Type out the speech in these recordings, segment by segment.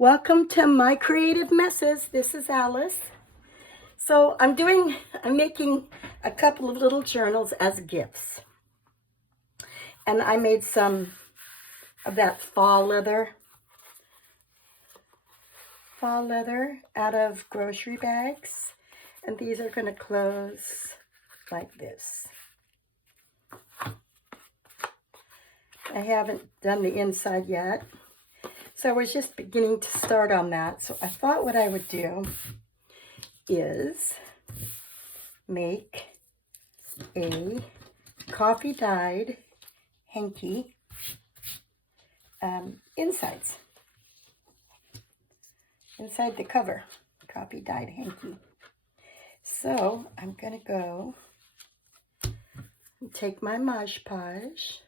Welcome to My Creative Messes. This is Alice. So I'm making a couple of little journals as gifts. And I made some of that faux leather out of grocery bags. And these are going to close like this. I haven't done the inside yet. So I was just beginning to start on that. So I thought what I would do is make a coffee dyed hanky inside the cover, coffee dyed hanky. So I'm gonna go and take my Mod Podge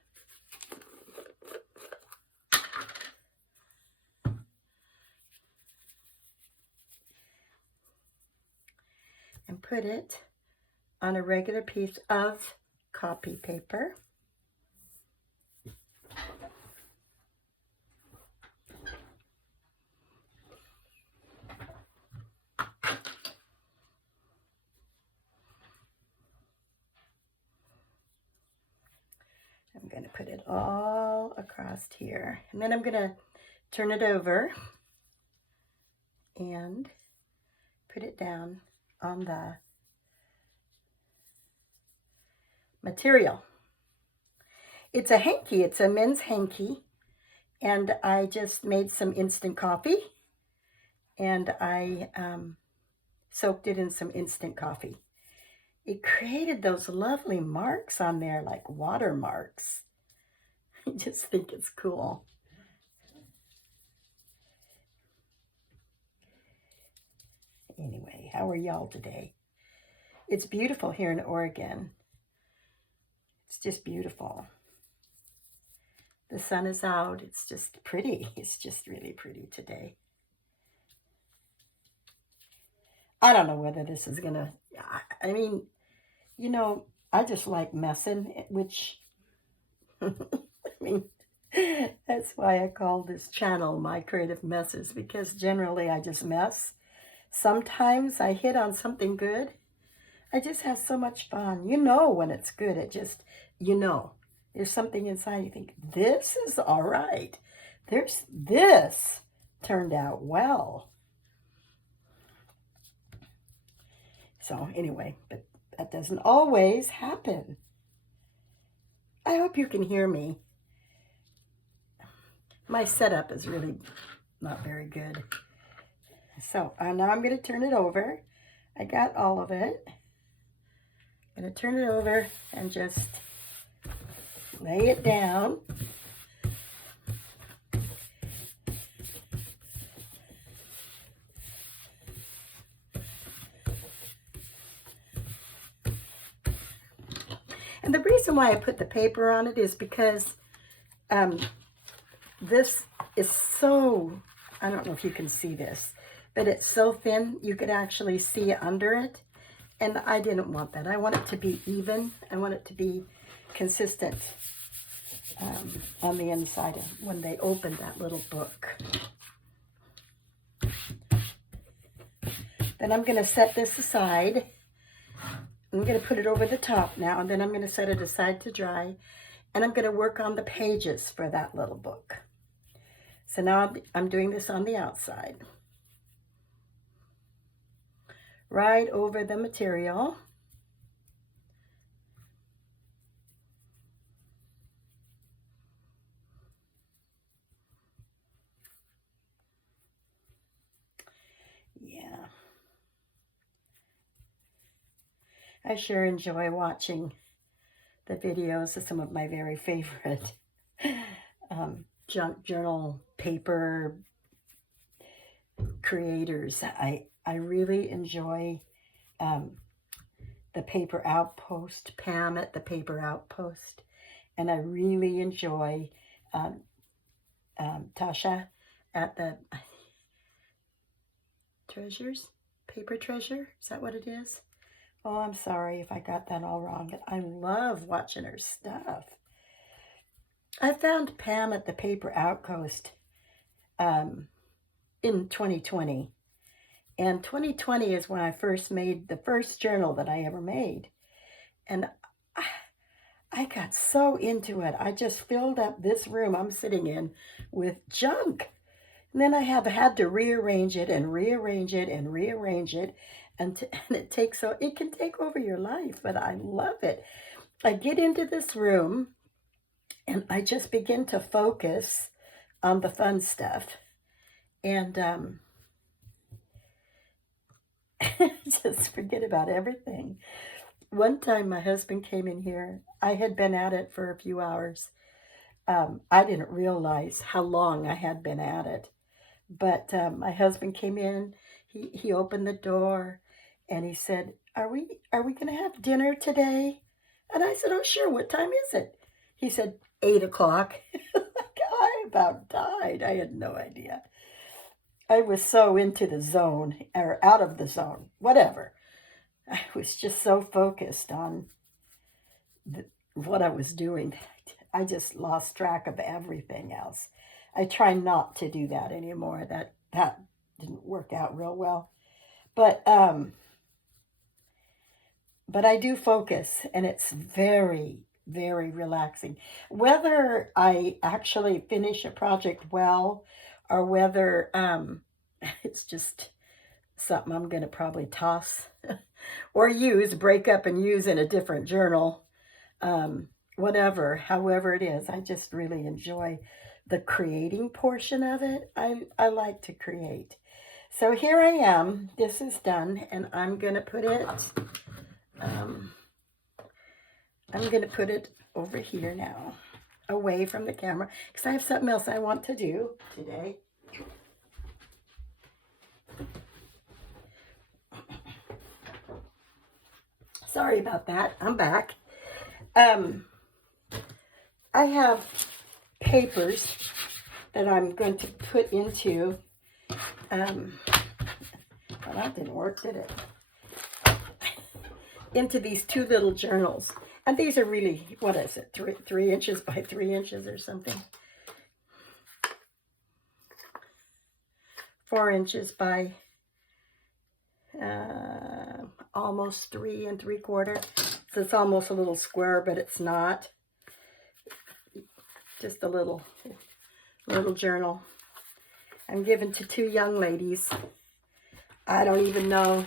and put it on a regular piece of copy paper. I'm going to put it all across here, and then I'm going to turn it over and put it down on the material. It's a hanky, it's a men's hanky, and I just made some instant coffee, and I soaked it in some instant coffee. It created those lovely marks on there, like watermarks. I just think it's cool. Anyway, how are y'all today? It's beautiful here in Oregon. It's just beautiful. The sun is out. It's just pretty. It's just really pretty today. I don't know whether this is gonna, I mean, I just like messing, which, I mean, that's why I call this channel My Creative Messes, because generally I just mess. Sometimes I hit on something good. I just have so much fun. You know when it's good, there's something inside you think, this is all right. This turned out well. So anyway, but that doesn't always happen. I hope you can hear me. My setup is really not very good. So now I'm going to turn it over. I got all of it. I'm going to turn it over and just lay it down. And the reason why I put the paper on it is because this is so, I don't know if you can see this, but it's so thin you could actually see under it. And I didn't want that. I want it to be even. I want it to be consistent on the inside of when they open that little book. Then I'm going to set this aside. I'm going to put it over the top now, and then I'm going to set it aside to dry, and I'm going to work on the pages for that little book. So now I'm doing this on the outside. Right over the material. Yeah. I sure enjoy watching the videos of some of my very favorite junk journal paper creators. I really enjoy the Paper Outpost, Pam at the Paper Outpost, and I really enjoy Tasha at the Paper Treasure. Is that what it is? Oh, I'm sorry if I got that all wrong, but I love watching her stuff. I found Pam at the Paper Outpost in 2020. And 2020 is when I first made the first journal that I ever made. And I got so into it. I just filled up this room I'm sitting in with junk. And then I have had to rearrange it and rearrange it and rearrange it. And it can take over your life, but I love it. I get into this room and I just begin to focus on the fun stuff. And just forget about everything. One time my husband came in here. I had been at it for a few hours. I didn't realize how long I had been at it. But my husband came in. He opened the door, and he said, "Are we going to have dinner today?" And I said, "Oh, sure. What time is it?" He said, 8 o'clock. I about died. I had no idea. I was so into the zone, or out of the zone, whatever. I was just so focused on what I was doing. I just lost track of everything else. I try not to do that anymore. That didn't work out real well. But I do focus, and it's very, very relaxing. Whether I actually finish a project well, or whether it's just something I'm going to probably toss or break up and use in a different journal, however it is, I just really enjoy the creating portion of it. I like to create. So here I am. This is done, and I'm going to put it, over here now, away from the camera, because I have something else I want to do today. Sorry about that. I'm back. I have papers that I'm going to put into, well, that didn't work, did it? Into these two little journals. And these are really, what is it, 3 inches by 3 inches or something? 4 inches by almost 3 3/4. So it's almost a little square, but it's not. Just a little journal. I'm given to 2 young ladies. I don't even know.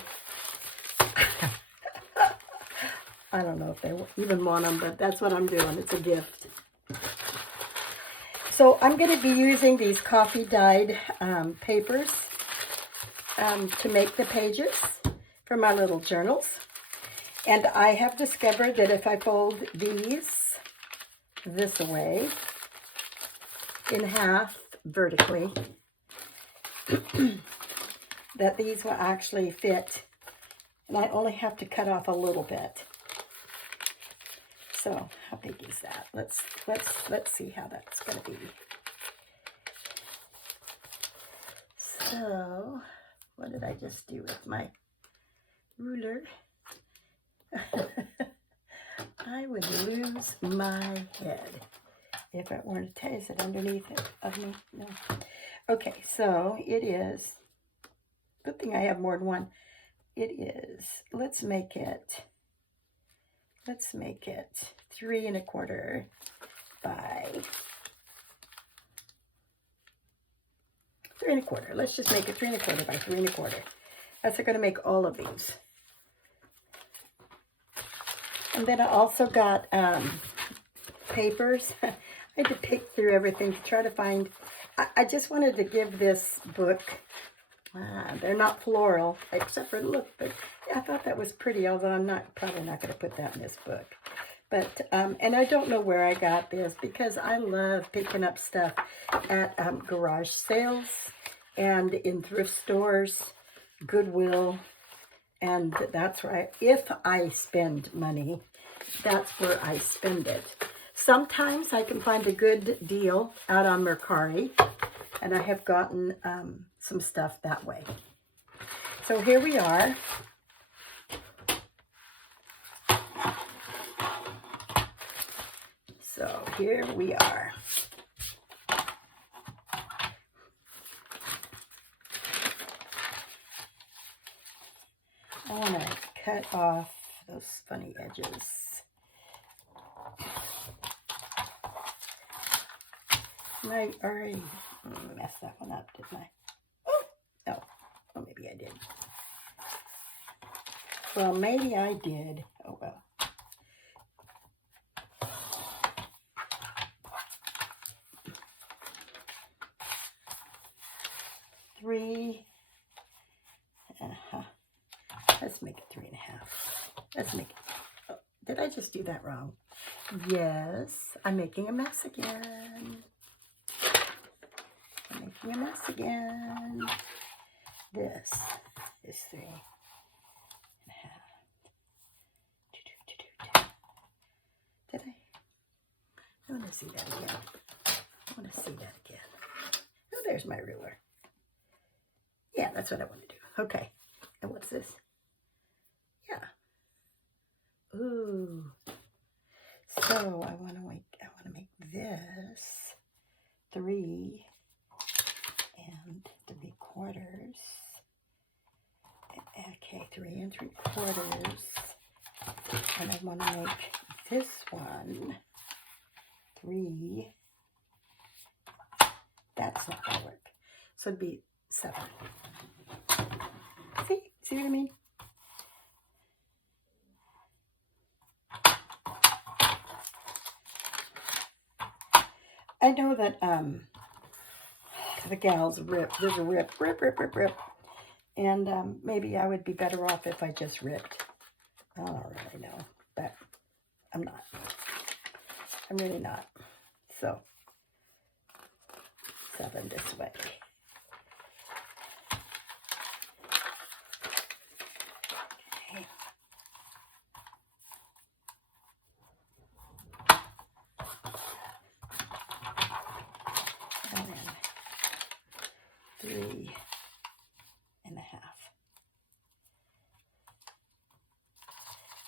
I don't know if they even want them, but that's what I'm doing. It's a gift. So I'm going to be using these coffee dyed papers to make the pages for my little journals. And I have discovered that if I fold these this way in half vertically, that these will actually fit. And I only have to cut off a little bit. So how big is that? Let's see how that's going to be. So what did I just do with my ruler? I would lose my head if it weren't. Is it underneath it of me? No. Okay, so it is. Good thing I have more than one. It is. Let's make it 3 1/4 by 3 1/4. Let's just make it 3 1/4 by 3 1/4. That's going to make all of these. And then I also got papers. I had to pick through everything to try to find. I just wanted to give this book. They're not floral, except for look. But I thought that was pretty. Although I'm probably not going to put that in this book. But and I don't know where I got this, because I love picking up stuff at garage sales and in thrift stores, Goodwill. And that's right. If I spend money, that's where I spend it. Sometimes I can find a good deal out on Mercari, and I have gotten some stuff that way. So here we are. So here we are. cut off those funny edges. And I already messed that one up, didn't I? Oh, no. Oh, maybe I did. Well, maybe I did. Oh, well. Three. Let's make it 3.5. Let's make it. Oh, did I just do that wrong? Yes, I'm making a mess again. I'm making a mess again. This is 3.5. Did I want to see that again. I want to see that again. Oh, there's my ruler. Yeah, that's what I want to do. Okay. And what's this? Yeah. Ooh. So I want to make this 3 3/4. Okay, 3 3/4. And I want to make this one 3. That's not going to work. So it'd be 7. See what I mean? I know that the gals rip. And maybe I would be better off if I just ripped. I don't really know, but I'm not. I'm really not. So, 7 this way. Okay. And then 3.5.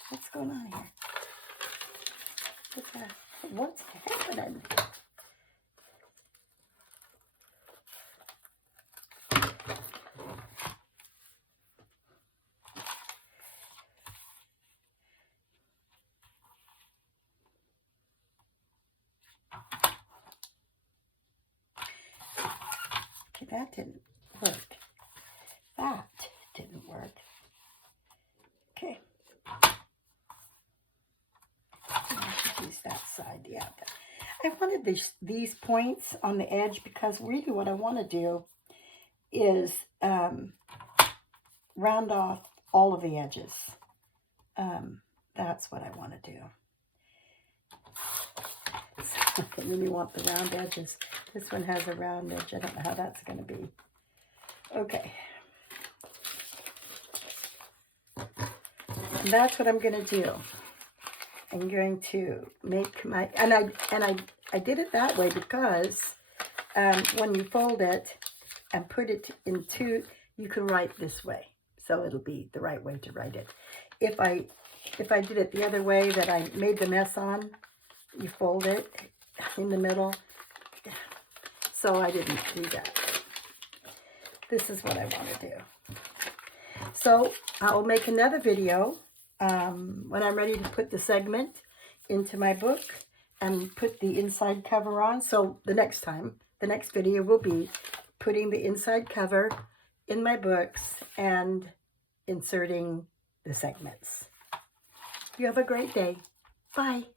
What's going on here? What's happening? Okay, that didn't work. That didn't work. Okay. Use that side, yeah. I wanted these points on the edge because really what I want to do is round off all of the edges. That's what I want to do. So I really want the round edges. This one has a round edge. I don't know how that's going to be. Okay. And that's what I'm going to do. I'm going to make my, and I did it that way because when you fold it and put it in 2, you can write this way. So it'll be the right way to write it. If I did it the other way that I made the mess on, you fold it in the middle. So I didn't do that. This is what I want to do. So I'll make another video when I'm ready to put the segment into my book and put the inside cover on. So the next video will be putting the inside cover in my books and inserting the segments. You have a great day. Bye.